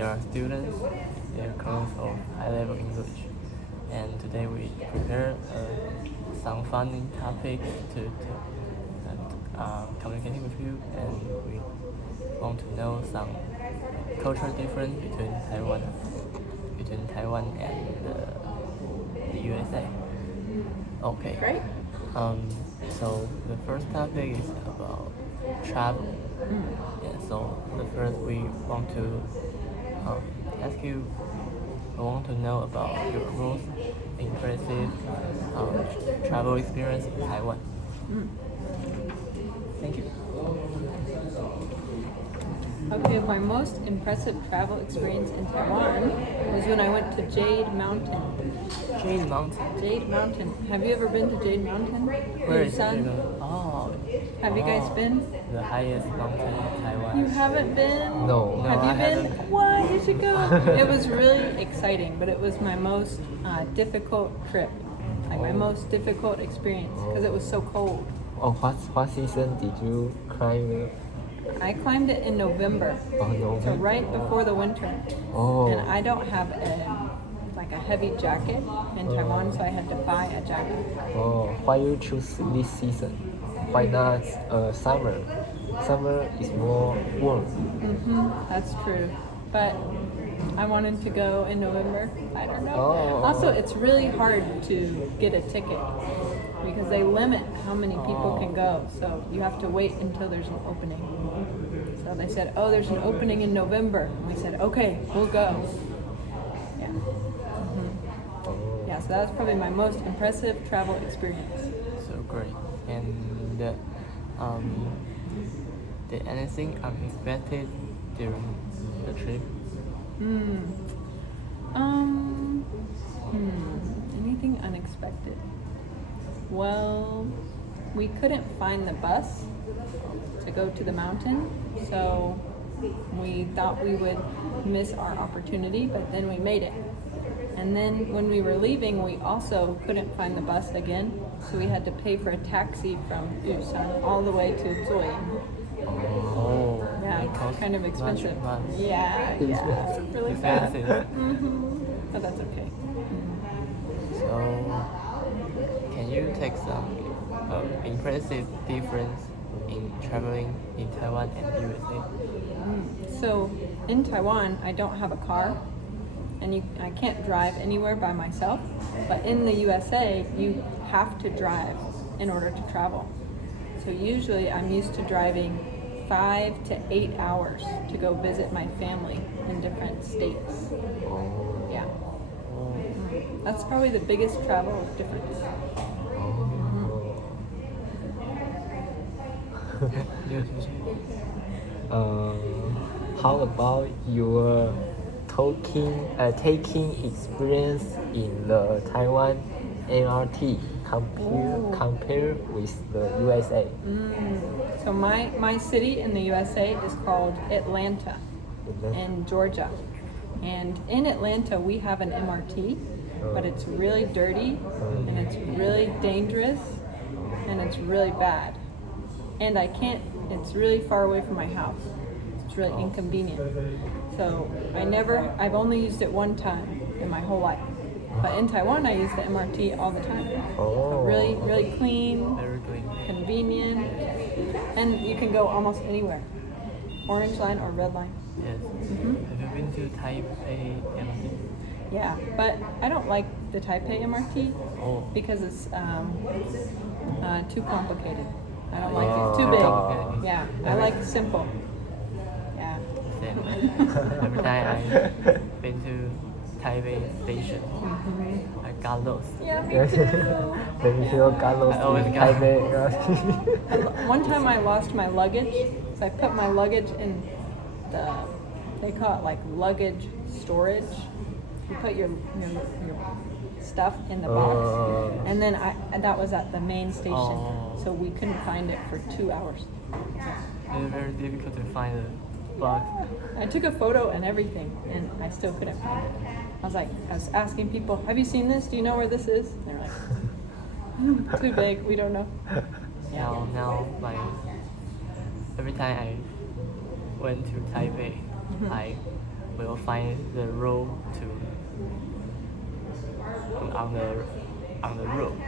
we are students in a course of high-level English, and today we prepare some funny topics to communicating with you, and we want to know some cultural difference between Taiwan and the USA. Okay. Great. So the first topic is about travel. Yeah, so the first we want to ask you. I want to know about your most impressive travel experience in Taiwan. Thank you. Okay, my most impressive travel experience in Taiwan was when I went to Jade Mountain. Jade Mountain. Jade Mountain. Have you ever been to Jade Mountain? Where is Busan? it? Oh. Have you guys been? The highest mountain in Taiwan. You haven't been? No. Have you I been? haven't. What? You should go. It was really exciting, but it was my most difficult trip. Like my most difficult experience because it was so cold. Oh, what season did you climb it? I climbed it in November, Oh, no. so right before the winter. Oh. And I don't have a heavy jacket in Taiwan, so I had to buy a jacket. Oh, why you choose this season? Why not summer? Summer is more warm. That's true. But I wanted to go in November. I don't know. Oh. Also, it's really hard to get a ticket because they limit how many people can go. So you have to wait until there's an opening. So they said, oh, there's an opening in November. And we said, okay, we'll go. Yeah. Yeah, so that was probably my most impressive travel experience. So great. And did anything unexpected during the trip? Anything unexpected? Well, we couldn't find the bus to go to the mountain, so we thought we would miss our opportunity, but then we made it. And then when we were leaving, we also couldn't find the bus again, so we had to pay for a taxi from Busan all the way to Zoi. Oh. Yeah, it costs kind of expensive. Much. Yeah, really bad. Expensive. But that's okay. So, can you take some impressive difference in traveling in Taiwan and USA? So in Taiwan, I don't have a car, and I can't drive anywhere by myself. But in the USA, you have to drive in order to travel. So usually I'm used to driving 5 to 8 hours to go visit my family in different states. Yeah. That's probably the biggest travel difference. How about your taking experience in the Taiwan MRT compare with the USA? So my city in the USA is called Atlanta in Georgia. And in Atlanta, we have an MRT, but it's really dirty, and it's really dangerous, and it's really bad. And it's really far away from my house. It's really inconvenient. So I've only used it one time in my whole life. But in Taiwan, I use the MRT all the time. So really, really clean, Very clean. convenient, and you can go almost anywhere. Orange line or red line. Yes. Have you been to Taipei MRT? Yeah, but I don't like the Taipei MRT Oh. because it's too complicated. I don't like it. Too big. Complicated. Yeah, I like simple. Yeah. Same. Every time I've been to Taipei station, I got lost. Yeah, me too. Maybe you got lost I always in got- Taipei. One time I lost my luggage, so I put my luggage in they call it like luggage storage. You put your stuff in the box, and then that was at the main station, so we couldn't find it for 2 hours. It's very difficult to find a bug. I took a photo and everything, and I still couldn't find it. I was asking people, have you seen this? Do you know where this is? And they're like, too big, we don't know. Now, like every time I went to Taipei, I will find the road to on the road.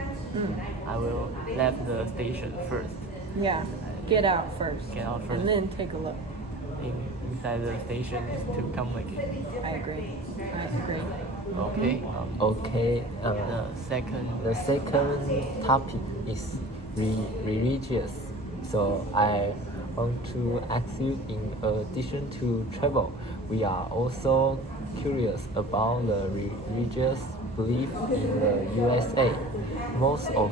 I will left the station first. Yeah, get out first. Get out first. And then take a look. Inside the station is too complicated. I agree. Okay. Okay. The second The second topic is religious. So I want to ask you, in addition to travel, we are also curious about the religious belief in the USA. Most of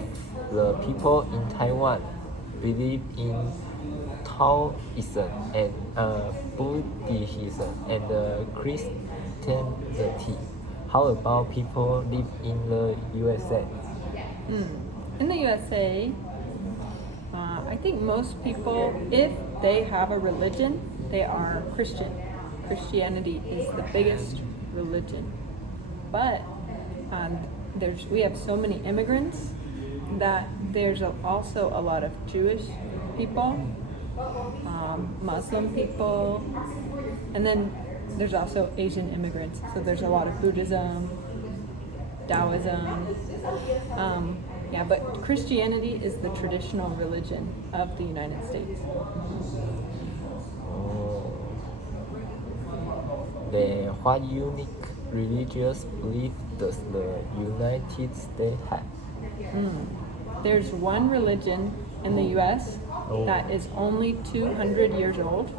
the people in Taiwan believe in Taoism and Buddhism and Christianity. How about people live in the USA? In the USA, I think most people, if they have a religion, they are Christian. Christianity is the biggest religion. But we have so many immigrants that there's also a lot of Jewish people, Muslim people, and then there's also Asian immigrants. So there's a lot of Buddhism, Taoism. But Christianity is the traditional religion of the United States. Then what unique religious belief does the United States have? There's one religion in the U.S. that is only 200 years old.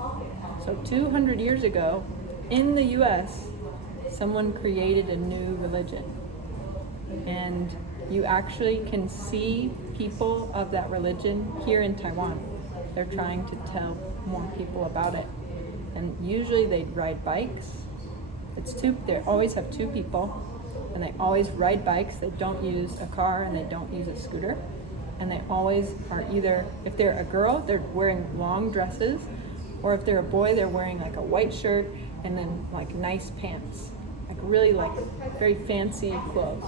So 200 years ago, in the U.S., someone created a new religion. And you actually can see people of that religion here in Taiwan. They're trying to tell more people about it. And usually they ride bikes. They always have two people, and they always ride bikes. They don't use a car and they don't use a scooter. And they always are either, if they're a girl, they're wearing long dresses, or if they're a boy, they're wearing like a white shirt and then like nice pants, like really like very fancy clothes.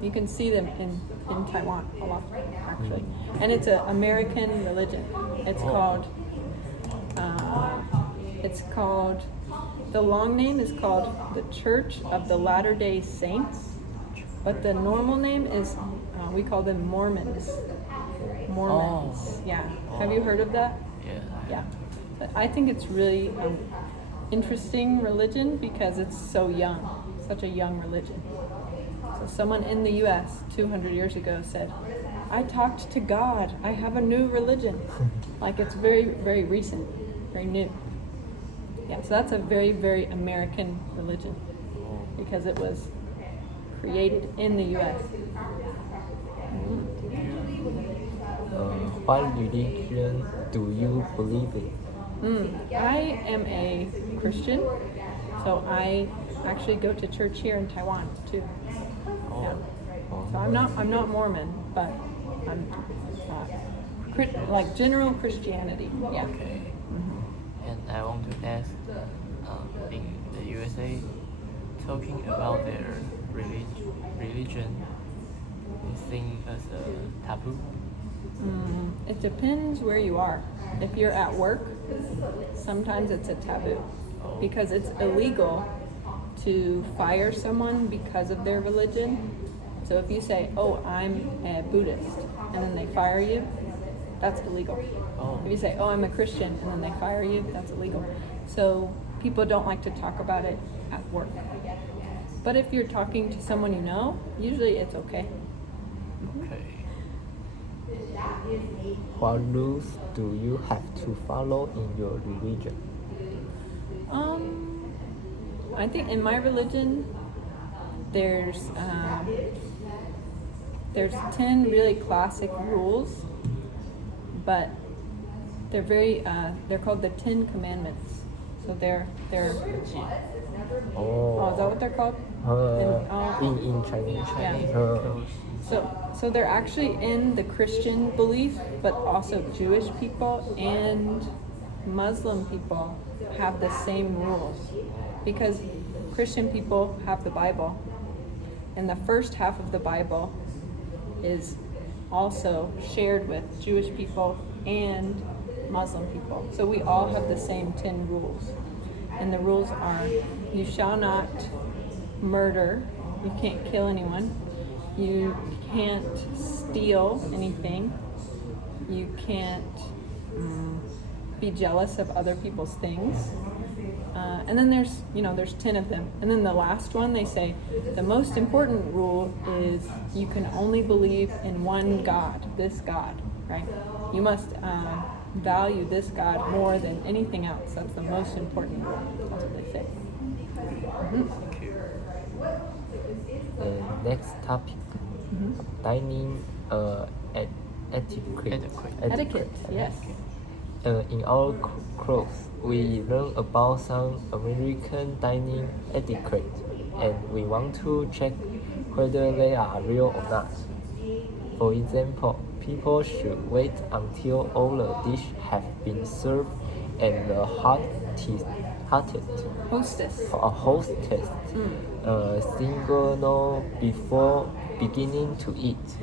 You can see them in Taiwan a lot, actually. And it's an American religion. It's called, the long name is called the Church of the Latter-day Saints, but the normal name is, we call them Mormons. Mormons, yeah. Have you heard of that? Yeah. But I think it's really interesting religion because it's so young, such a young religion. So someone in the U.S. 200 years ago said, I talked to God, I have a new religion. Like it's very, very recent, very new. Yeah, so that's a very, very American religion because it was created in the U.S. What religion do you believe in? I am a Christian, so I actually go to church here in Taiwan too. Yeah. So I'm not Mormon, but I'm like general Christianity. Yeah. Okay. And I want to ask, in the USA, talking about their religion is seen as a taboo? It depends where you are. If you're at work, sometimes it's a taboo because it's illegal to fire someone because of their religion. So if you say, oh, I'm a Buddhist, and then they fire you, that's illegal. If you say, oh, I'm a Christian, and then they fire you, that's illegal. So people don't like to talk about it at work. But if you're talking to someone you know, usually it's okay. Okay. What rules do you have to follow in your religion? I think in my religion, there's 10 really classic rules, but they're called the 10 Commandments. So they're is that what they're called? In Chinese. Yeah. So they're actually in the Christian belief, but also Jewish people and Muslim people have the same rules because Christian people have the Bible, and the first half of the Bible is also shared with Jewish people and Muslim people. So we all have the same 10 rules. and the rules are: you shall not murder, you can't kill anyone, you can't steal anything, you can't be jealous of other people's things. And then there's 10 of them. And then the last one, they say, the most important rule is you can only believe in one God, this God, right? You must value this God more than anything else. That's the most important rule. That's what they say. Next topic, dining etiquette. Etiquette, yes. In our course, we learn about some American dining etiquette, and we want to check whether they are real or not. For example, people should wait until all the dishes have been served and the hostess signal before beginning to eat.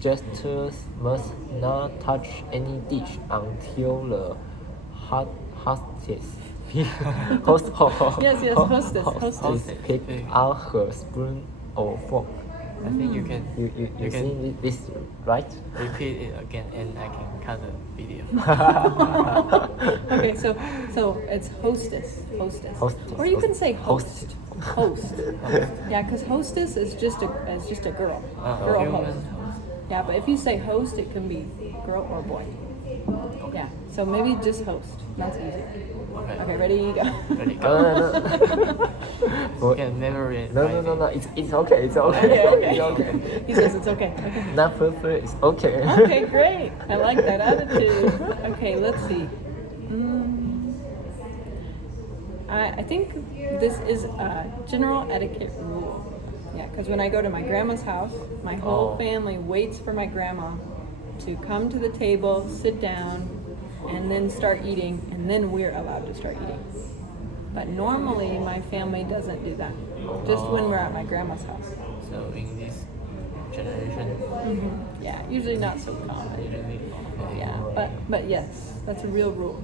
Guests must not touch any dish until the hostess pick out her spoon or fork. I think you can You see this, right? repeat it again, and I can cut the video. Okay, so it's hostess. Or you can say host. Host. Yeah, because hostess is just a girl. Girl Human host. Yeah, but if you say host, it can be girl or boy. Yeah, so maybe just host. That's easier. Okay, ready, go. Ready, go. No. You can never No. It's okay. It's okay. Okay. It's okay. He says it's okay. Okay. Not perfect. It's okay. Okay, great. I like that attitude. Okay, let's see. I think this is a general etiquette rule. Yeah, because when I go to my grandma's house, my whole family waits for my grandma to come to the table, sit down, and then start eating, and then we're allowed to start eating. But normally my family doesn't do that, just when we're at my grandma's house. So in this generation, Yeah, usually not so common. usually, okay. Yeah, but yes, that's a real rule.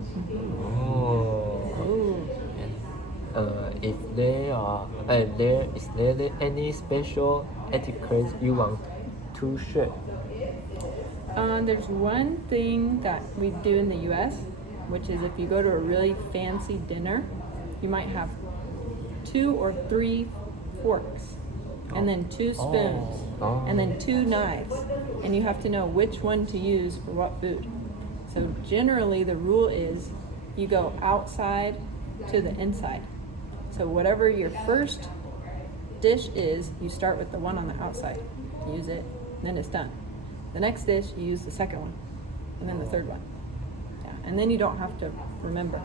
Oh. Ooh. If is there any special etiquette you want to share? There's one thing that we do in the U.S., which is if you go to a really fancy dinner, you might have 2 or 3 forks, and then 2 spoons, and then 2 knives, and you have to know which one to use for what food. So generally the rule is you go outside to the inside. So whatever your first dish is, you start with the one on the outside. Use it, then it's done. The next dish, you use the second one, and then the third one. Yeah, and then you don't have to remember.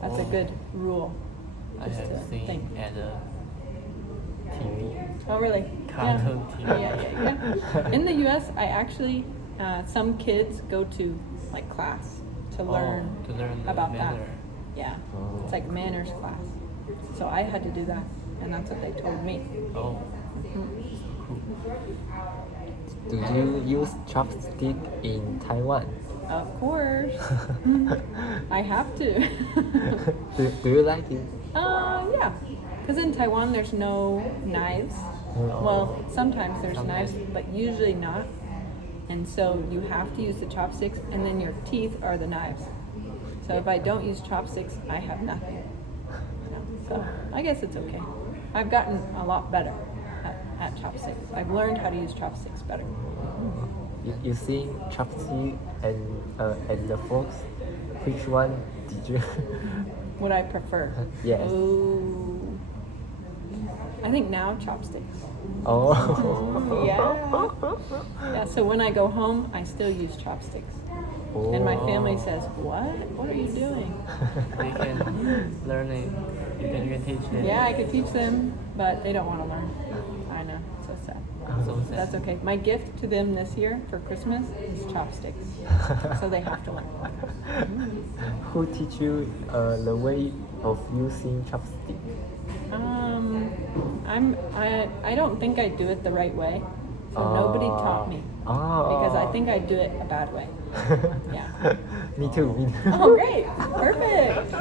That's a good rule. I Just have to seen think. at a TV. Oh, really? Cartoon TV. Yeah. In the U.S., I actually, some kids go to like class to learn the about manner. that. Yeah, it's like manners class. So I had to do that, and that's what they told me. Oh, Do you use chopstick in Taiwan? Of course. I have to. Do you like it? Yeah. Because in Taiwan, there's no knives. Well, sometimes there's knives, but usually not. And so you have to use the chopsticks, and then your teeth are the knives. So if I don't use chopsticks, I have nothing. So I guess it's okay. I've gotten a lot better at chopsticks. I've learned how to use chopsticks better. You see chopstick and the forks. Which one did you? What I prefer? Yes. Oh, I think now chopsticks. Oh. Yeah. Yeah. So when I go home, I still use chopsticks. And my family says, "What? What are you doing?" they can learn it. You can teach them. Yeah, I could teach them, but they don't want to learn. I know, so sad. So sad. That's okay. My gift to them this year for Christmas is chopsticks, so they have to learn. Who teach you the way of using chopstick? I don't think I do it the right way, so nobody taught me because I think I do it a bad way. Yeah. Me too. Me too. Oh, great. Perfect.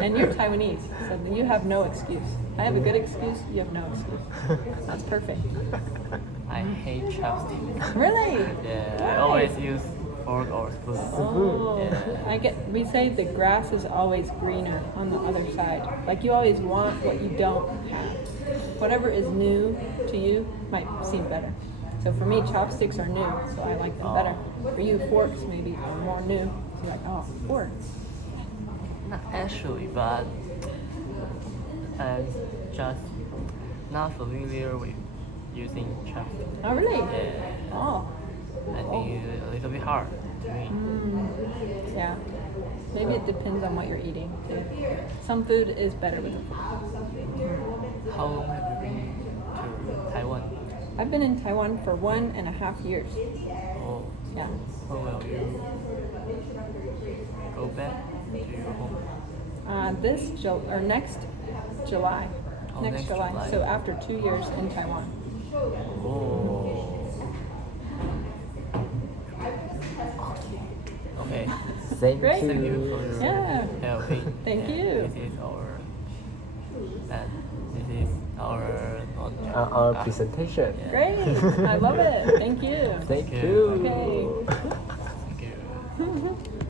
And you're Taiwanese, so you have no excuse. I have a good excuse, you have no excuse. That's perfect. I hate chopsticks. Really? Yeah, I Why? always use fork or spoon. Oh, Yeah. we say the grass is always greener on the other side. Like you always want what you don't have. Whatever is new to you might seem better. So for me, chopsticks are new, so I like them better. For you, forks maybe are more new. So you're like, oh, forks. Not actually, but I'm just not familiar with using chopsticks. Oh, really? Yeah. Oh, I think it's a little bit hard to me. yeah. Maybe it depends on what you're eating too. Some food is better with a fork. How long have you been to Taiwan? I've been in Taiwan for 1.5 years. Oh, Yeah. when will you go back to your home? Next July. Oh, next next July. July. So after 2 years in Taiwan. Oh. Okay. Thank Great. Thank you you. for your Yeah. helping. Thank And you. This is our Our presentation. Yeah. Great. I love it. Thank you. Thank you. you. Okay.